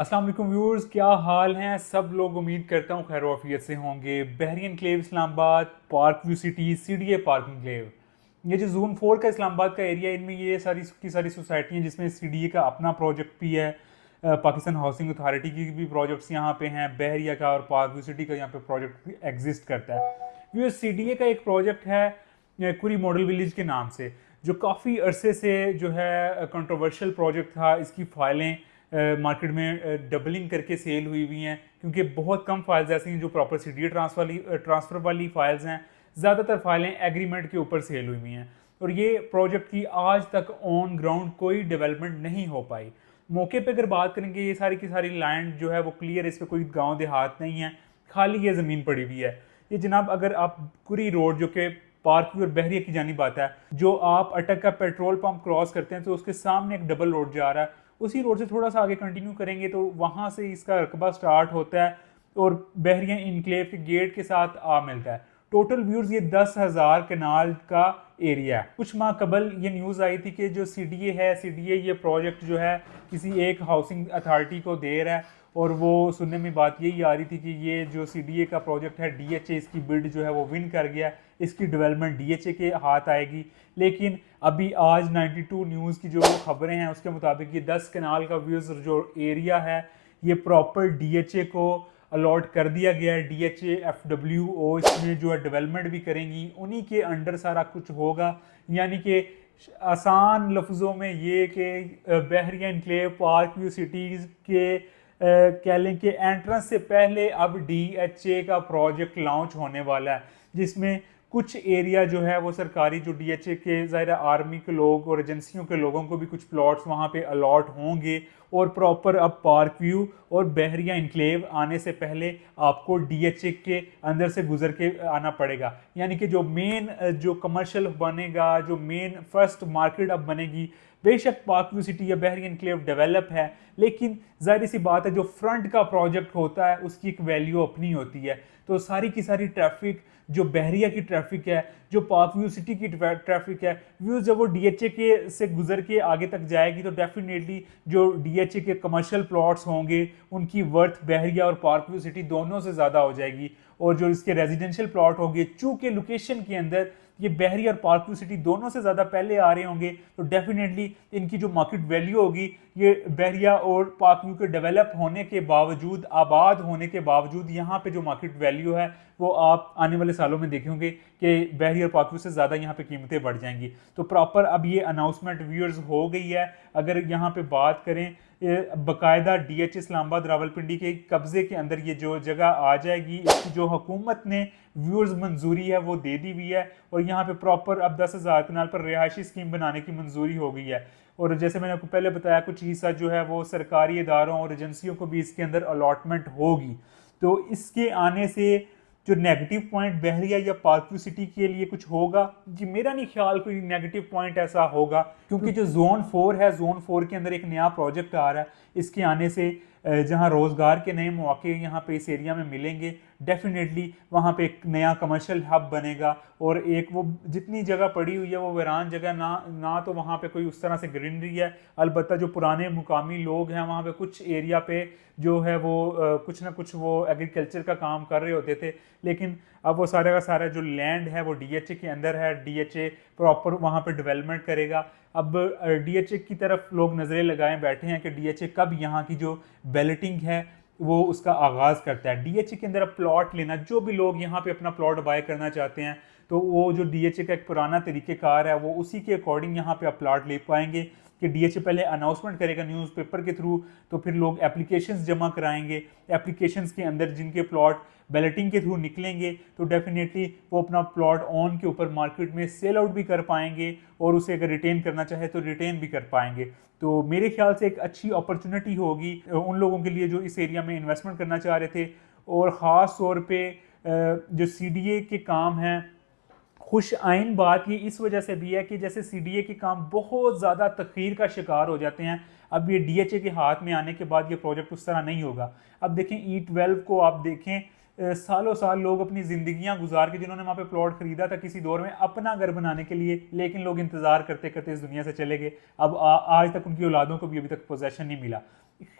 अस्सलाम वालेकुम व्यूअर्स, क्या हाल हैं सब लोग। उम्मीद करता हूँ खैर वाफियत से होंगे। बहरी enclave Islamabad, park view city, CDA park enclave, ये जो जोन 4 का इस्लामाबाद का एरिया है, इनमें ये सारी की सारी सोसाइटी हैं जिसमें सीडीए का अपना प्रोजेक्ट भी है। पाकिस्तान हाउसिंग अथॉरिटी की भी प्रोजेक्ट्स यहाँ पे हैं, बहरिया का और पार्क व्यू सिटी का यहाँ पे प्रोजेक्ट एग्जिस्ट करता है। व्यूअर्स, सीडीए का एक प्रोजेक्ट है कुरी मॉडल विलेज के नाम से, जो काफ़ी अरसे से जो है कंट्रोवर्शियल प्रोजेक्ट था। इसकी फाइलें मार्केट में डबलिंग करके सेल हुई हुई हैं, क्योंकि बहुत कम फाइल्स ऐसी हैं जो प्रॉपर सीडीए ट्रांसफ़र वाली फाइल्स हैं। ज़्यादातर फाइलें एग्रीमेंट के ऊपर सेल हुई हुई हैं, और ये प्रोजेक्ट की आज तक ऑन ग्राउंड कोई डेवलपमेंट नहीं हो पाई। मौके पे अगर बात करेंगे, ये सारी की सारी लैंड जो है वो क्लियर, इस पर कोई गांव देहात नहीं है, खाली ये ज़मीन पड़ी हुई है। ये जनाब, अगर आप कुरी रोड जो कि पार्क व्यू और बहरिया की जानिब आता है, जो आप अटक का पेट्रोल पंप क्रॉस करते हैं तो उसके सामने एक डबल रोड जा रहा है, उसी रोड से थोड़ा सा आगे कंटिन्यू करेंगे तो वहाँ से इसका रकबा स्टार्ट होता है और बहरिया इनक्लेव के गेट के साथ आ मिलता है। टोटल व्यूज़ ये 10,000 कनाल का एरिया है। कुछ माह कबल ये न्यूज़ आई थी कि जो सीडीए है, सीडीए ये प्रोजेक्ट जो है किसी एक हाउसिंग अथॉरिटी को दे रहा है, और वो सुनने में बात यही आ रही थी कि ये जो सीडीए का प्रोजेक्ट है, डीएचए इसकी बिल्ड जो है वो विन कर गया, इसकी डेवलपमेंट डीएचए के हाथ आएगी। लेकिन अभी आज 92 न्यूज़ की जो खबरें हैं उसके मुताबिक ये 10 कनाल का व्यूज़ जो एरिया है ये प्रॉपर डीएचए को अलॉट कर दिया गया है। डीएचए एफडब्ल्यूओ इसमें जो है डेवलपमेंट भी करेंगी, उन्हीं के अंडर सारा कुछ होगा। यानी कि आसान लफ्ज़ों में ये कि बहरिया इनक्लेव पार्क व्यू सिटीज़ के कह लें कि एंट्रेंस से पहले अब डीएचए का प्रोजेक्ट लॉन्च होने वाला है, जिसमें कुछ एरिया जो है वो सरकारी, जो डीएचए के ज़ाहिर आर्मी के लोग और एजेंसियों के लोगों को भी कुछ प्लॉट्स वहाँ पे अलॉट होंगे। और प्रॉपर अब पार्क व्यू और बहरिया इनक्लेव आने से पहले आपको डीएचए के अंदर से गुजर के आना पड़ेगा। यानी कि जो मेन जो कमर्शियल बनेगा, जो मेन फर्स्ट मार्केट अब बनेगी, बेशक पार्क व्यू सिटी या बहरी एनक्लेव डेवलप है, लेकिन जाहिर सी बात है जो फ्रंट का प्रोजेक्ट होता है उसकी एक वैल्यू अपनी होती है। तो सारी की सारी ट्रैफिक, जो बहरिया की ट्रैफिक है, जो पार्क व्यू सिटी की ट्रैफिक है, व्यूज जब वो डीएचए के से गुजर के आगे तक जाएगी तो डेफिनेटली जो डीएचए के कमर्शियल प्लॉट्स होंगे उनकी वर्थ बहरिया और पार्क व्यू सिटी दोनों से ज़्यादा हो जाएगी। और जो इसके रेजिडेंशियल प्लॉट होंगे, चूँकि लोकेशन के अंदर ये बहरी और पार्क व्यू सिटी दोनों से ज़्यादा पहले आ रहे होंगे, तो डेफिनेटली इनकी जो मार्केट वैल्यू होगी, ये बहरिया और पार्क व्यू के डेवलप होने के बावजूद, आबाद होने के बावजूद, यहाँ पे जो मार्केट वैल्यू है वो आप आने वाले सालों में देखेंगे कि बहरी और पार्क व्यू से ज़्यादा यहाँ पे कीमतें बढ़ जाएंगी। तो प्रॉपर अब ये अनाउंसमेंट व्यूअर्स हो गई है। अगर यहाँ पे बात करें, बाकायदा डीएच इस्लामाबाद रावलपिंडी के कब्जे के अंदर ये जो जगह आ जाएगी, इसकी जो हुकूमत ने व्यूअर्स मंजूरी है वो दे दी हुई है, और यहाँ पे प्रॉपर अब 10,000 कनाल पर रिहायशी स्कीम बनाने की मंजूरी हो गई है। और जैसे मैंने आपको पहले बताया, कुछ हिस्सा जो है वो सरकारी इदारों और एजेंसियों को भी इसके अंदर अलॉटमेंट होगी। तो इसके आने से जो नेगेटिव पॉइंट बहरिया या पार्क व्यू सिटी के लिए कुछ होगा, जी मेरा नहीं ख्याल कोई नेगेटिव पॉइंट ऐसा होगा, क्योंकि जो जोन 4 है, जोन 4 के अंदर एक नया प्रोजेक्ट आ रहा है। इसके आने से जहां रोज़गार के नए मौके यहाँ पे इस एरिया में मिलेंगे, डेफिनेटली वहाँ पे एक नया कमर्शियल हब बनेगा। और एक वो जितनी जगह पड़ी हुई है वो वीरान जगह ना तो वहाँ पे कोई उस तरह से ग्रीनरी है। अलबत्ता जो पुराने मुकामी लोग हैं वहाँ पे कुछ एरिया पे जो है वो कुछ ना कुछ वो एग्रीकल्चर का काम कर रहे होते थे, लेकिन अब वो सारा का सारा जो लैंड है वो डीएचए के अंदर है। डीएचए प्रॉपर वहाँ पे डेवलपमेंट करेगा। अब डीएचए की तरफ लोग नज़रें लगाए बैठे हैं कि डीएचए कब यहाँ की जो बैलेटिंग है वो उसका आगाज़ करता है। डीएचए के अंदर अब प्लॉट लेना, जो भी लोग यहाँ पे अपना प्लॉट बाय करना चाहते हैं, तो वो जो डीएचए का एक पुराना तरीक़ेकार है वो उसी के अकॉर्डिंग यहाँ पे आप प्लॉट ले पाएंगे। कि डीएचए पहले अनाउंसमेंट करेगा न्यूज़पेपर के थ्रू, तो फिर लोग एप्लीकेशंस जमा कराएंगे। एप्लीकेशंस के अंदर जिनके प्लॉट बैलेटिंग के थ्रू निकलेंगे तो डेफिनेटली वो अपना प्लॉट ऑन के ऊपर मार्केट में सेल आउट भी कर पाएंगे, और उसे अगर रिटेन करना चाहे तो रिटेन भी कर पाएंगे। तो मेरे ख्याल से एक अच्छी अपॉर्चुनिटी होगी उन लोगों के लिए जो इस एरिया में इन्वेस्टमेंट करना चाह रहे थे। और ख़ास तौर पे जो सीडीए के काम हैं, खुश आइन बात ये इस वजह से भी है कि जैसे सीडीए के काम बहुत ज़्यादा तखीर का शिकार हो जाते हैं, अब ये डीएचए के हाथ में आने के बाद ये प्रोजेक्ट उस तरह नहीं होगा। अब देखें E12 को, आप देखें सालों साल लोग अपनी ज़िंदगियां गुजार के, जिन्होंने वहाँ पे प्लॉट खरीदा था किसी दौर में अपना घर बनाने के लिए, लेकिन लोग इंतज़ार करते करते इस दुनिया से चले गए। अब आज तक उनकी औलादों को भी अभी तक पोजेशन नहीं मिला।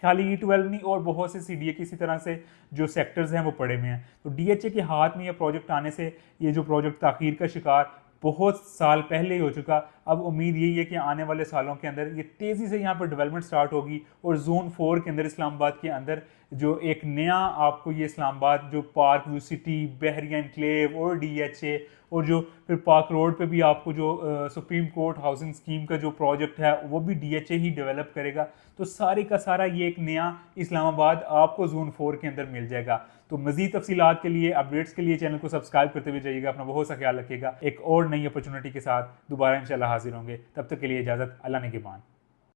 खाली E12 नहीं और बहुत से CDA की इसी तरह से जो सेक्टर्स हैं वो पड़े हुए हैं। तो DHA के हाथ में ये प्रोजेक्ट आने से ये जो प्रोजेक्ट ताखीर का शिकार बहुत साल पहले ही हो चुका। अब उम्मीद यही है कि आने वाले सालों के अंदर ये तेज़ी से यहाँ पर डेवलपमेंट स्टार्ट होगी और जोन 4 के अंदर इस्लामाबाद के अंदर जो एक नया आपको ये इस्लामाबाद जो पार्क व्यू सिटी, बहरिया एनक्लेव और DHA और जो फिर पार्क रोड पे भी आपको जो सुप्रीम कोर्ट हाउसिंग स्कीम का जो प्रोजेक्ट है वो भी DHA ही डेवलप करेगा। तो सारे का सारा ये एक नया इस्लामाबाद आपको जोन 4 के अंदर मिल जाएगा। तो मजीद तफसीलात के लिए, अपडेट्स के लिए चैनल को सब्सक्राइब करते हुए जाइएगा। अपना बहुत सा ख्याल रखिएगा। एक और नई अपॉर्चुनिटी के साथ दोबारा इंशाल्लाह हाजिर होंगे। तब तक के लिए इजाज़त। अल्लाह ने के मान।